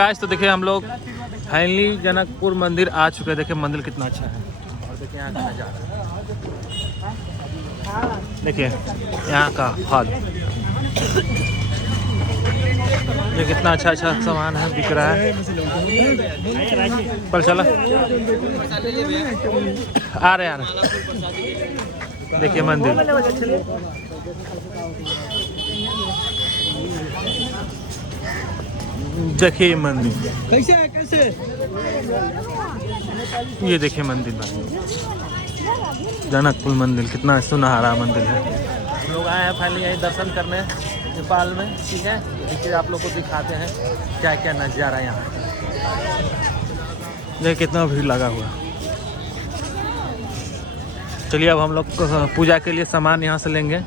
Guys तो देखिए हम लोग फाइनली जनकपुर मंदिर आ चुके हैं। देखिए मंदिर कितना अच्छा है और देखिए यहाँ का नज़ारा, देखिए यहाँ का हॉल, ये कितना अच्छा अच्छा सामान है बिक रहा है। पर चला आ रहे देखिए मंदिर, देखिए मंदिर कैसे है कैसे, ये देखिए मंदिर जनकपुर मंदिर कितना सुनहरा मंदिर है। हम लोग आए हैं फाइनली यहीं दर्शन करने नेपाल में, ठीक है। देखिए आप लोग को दिखाते हैं क्या क्या नज़ारा यहाँ, देखिए कितना भीड़ लगा हुआ। चलिए अब हम लोग पूजा के लिए सामान यहाँ से लेंगे।